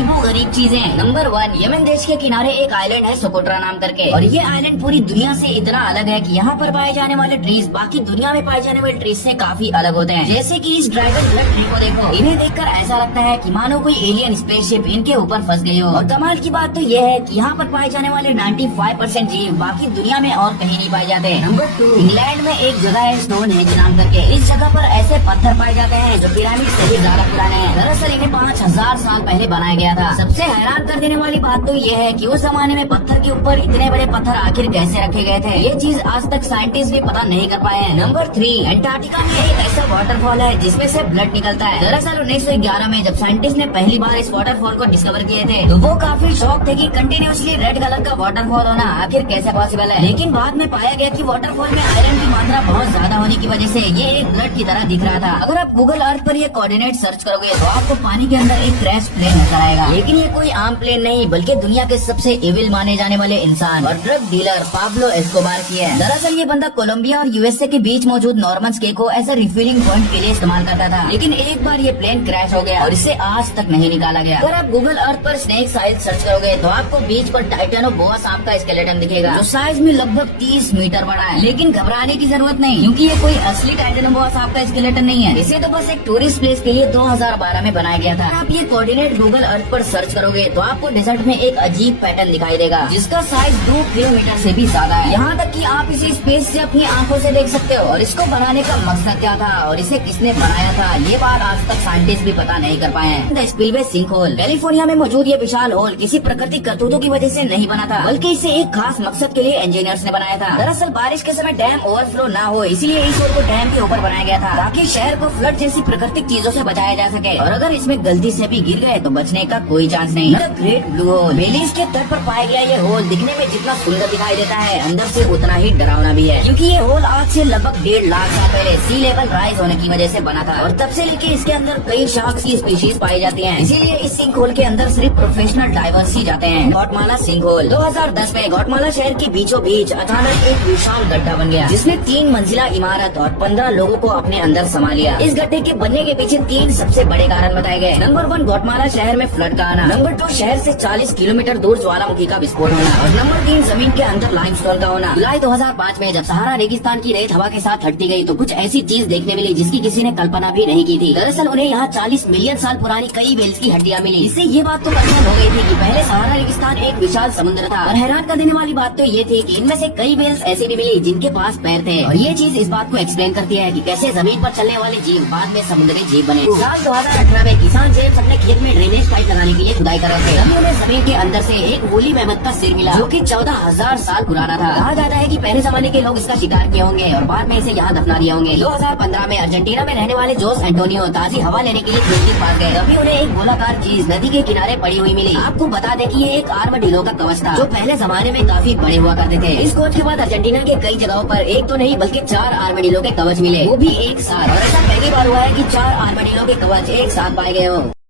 अजीबो गरीब चीजें। नंबर 1, यमन देश के किनारे एक आइलैंड है सोकोट्रा नाम करके, और ये आइलैंड पूरी दुनिया से इतना अलग है कि यहाँ पर पाए जाने वाले ट्रीज बाकी दुनिया में पाए जाने वाले ट्रीज से काफी अलग होते हैं। जैसे कि इस ड्रैगन ब्लड ट्री को देखो, इन्हें देखकर ऐसा लगता है कि मानो कोई एलियन स्पेसशिप इनके ऊपर फंस गई हो। और कमाल की बात तो ये है कि यहाँ पर पाए जाने वाले 95% जीव बाकी दुनिया में और कहीं नहीं पाए जाते। नंबर 2, इंग्लैंड में एक जगह है स्टोनहेंज नाम करके। इस जगह पर ऐसे पत्थर पाए जाते हैं जो पिरामिड से भी ज्यादा पुराने हैं। दरअसल इन्हें 5000 साल पहले बनाया गया था। सबसे हैरान कर देने वाली बात तो ये है कि उस जमाने में पत्थर के ऊपर इतने बड़े पत्थर आखिर कैसे रखे गए थे, ये चीज आज तक साइंटिस्ट भी पता नहीं कर पाए हैं। नंबर 3, अंटार्कटिका में एक ऐसा वाटरफॉल है जिसमें से ब्लड निकलता है। दरअसल 1911 में जब साइंटिस्ट ने पहली बार इस वाटरफॉल को डिस्कवर किए थे तो वो काफी शॉक थे कि कंटिन्यूअसली रेड कलर का वाटरफॉल होना आखिर कैसे पॉसिबल है। लेकिन बाद में पाया गया कि वाटरफॉल में आयरन की मात्रा बहुत ज्यादा होने की वजह से ये एक ब्लड की तरह दिख रहा था। अगर आप गूगल अर्थ पर ये कोऑर्डिनेट सर्च करोगे तो आपको पानी के अंदर एक क्रैश प्लेन नजर आएगा। लेकिन ये कोई आम प्लेन नहीं बल्कि दुनिया के सबसे इविल माने जाने वाले इंसान और ड्रग डीलर पाब्लो एस्कोबार की है। दरअसल ये बंदा कोलंबिया और यूएसए के बीच मौजूद नॉर्मन के को ऐसा रिफिलिंग पॉइंट के लिए इस्तेमाल करता था। लेकिन एक बार ये प्लेन क्रैश हो गया और इसे आज तक नहीं निकाला गया। अगर आप गूगल अर्थ पर स्नेक साइज सर्च करोगे तो आपको बीच पर टाइटेनोबोआ सांप का स्केलेटन दिखेगा जो साइज में लगभग 30 मीटर बड़ा है। लेकिन घबराने की जरूरत नहीं क्योंकि ये कोई असली टाइटेनोबोआ सांप का स्केलेटन नहीं है। इसे तो बस एक टूरिस्ट प्लेस के लिए 2012 में बनाया गया था। आप ये कोऑर्डिनेट गूगल अर्थ पर सर्च करोगे तो आपको डेजर्ट में एक अजीब पैटर्न दिखाई देगा जिसका साइज 2 किलोमीटर से भी ज्यादा है। यहाँ तक कि आप इसे स्पेस से अपनी आंखों से देख सकते हो। और इसको बनाने का मकसद क्या था और इसे किसने बनाया था ये बात आज तक साइंटिस्ट भी पता नहीं कर पाए हैं। The spillway sink hole California में मौजूद ये विशाल होल किसी प्राकृतिक करतूतों की वजह से नहीं बना था बल्कि इसे एक खास मकसद के लिए इंजीनियर्स ने बनाया था। दरअसल बारिश के समय डैम ओवरफ्लो ना हो इसलिए इस होल को डैम के ऊपर बनाया गया था ताकि शहर को फ्लड जैसी प्राकृतिक चीजों से बचाया जा सके। और अगर इसमें गलती से भी गिर गए तो बचने का कोई चांस नहीं। द ग्रेट ब्लू होल बेलीज के तट पर पाया गया ये होल दिखने में जितना सुंदर दिखाई देता है अंदर से उतना ही डरावना भी है क्योंकि ये होल आज से लगभग 1.5 लाख साल पहले सी लेवल राइज होने की वजह से बना था। और तब से लेके इसके अंदर कई शार्क्स की स्पीशीज पाई जाती हैं। इसीलिए इस सिंक होल के अंदर सिर्फ प्रोफेशनल डाइवर्स ही जाते हैं। गौटमाला सिंक होल 2010 में गौटमाला शहर के बीचों बीच अचानक एक विशाल गड्ढा बन गया जिसने 3 मंजिला इमारत और 15 लोगों को अपने अंदर समा लिया। इस गड्ढे के बनने के पीछे 3 सबसे बड़े कारण बताए गए। नंबर 1, गौटमाला शहर में फ्लड का आना। नंबर 2, शहर से 40 किलोमीटर दूर ज्वालामुखी का विस्फोट होना। और नंबर 3, जमीन के अंदर लाइमस्टोन का होना। जुलाई 2005 में जब सहारा रेगिस्तान की रेत हवा के साथ हटती गई तो कुछ ऐसी चीज देखने मिली जिसकी किसी ने कल्पना भी नहीं की थी। दरअसल उन्हें यहाँ 40 मिलियन साल पुरानी कई व्हेल्स की हड्डियां मिली। इससे ये बात तो कंफर्म हो गई थी कि पहले सहारा रेगिस्तान एक विशाल समुद्र था। और हैरान कर देने वाली बात तो ये थी कि इनमें से कई व्हेल्स ऐसी भी मिली जिनके पास पैर थे। और ये चीज इस बात को एक्सप्लेन करती है कि कैसे जमीन पर चलने वाले जीव बाद में समुद्री जीव बने। साल 2018 में किसान जेम्स अपने खेत में ड्रेनेज पाइप लगाने के लिए खुदाई कर रहे थे। तभी उन्हें जमीन के अंदर से एक वोली मेमथ का सिर मिला जो कि 14,000 साल पुराना था। कहा जाता है कि पहले जमाने के लोग इसका शिकार किए होंगे और बाद में इसे यहाँ दफना दिए होंगे। 2015 में अर्जेंटीना में रहने वाले जोस एंटोनियो ताजी हवा लेने के लिए खेत के पास गए। तभी उन्हें एक गोलाकार चीज नदी के किनारे पड़ी हुई मिली। आपको बता दें कि ये एक आर्मडिलो का कवच था जो पहले जमाने में काफी बड़े हुआ करते थे। इस खोज के बाद अर्जेंटीना के कई जगहों पर एक तो नहीं बल्कि 4 आर्मडिलो के कवच मिले, वो भी एक साथ। और ऐसा पहली बार हुआ है कि 4 आर्मडिलो के कवच एक साथ पाए गए हो।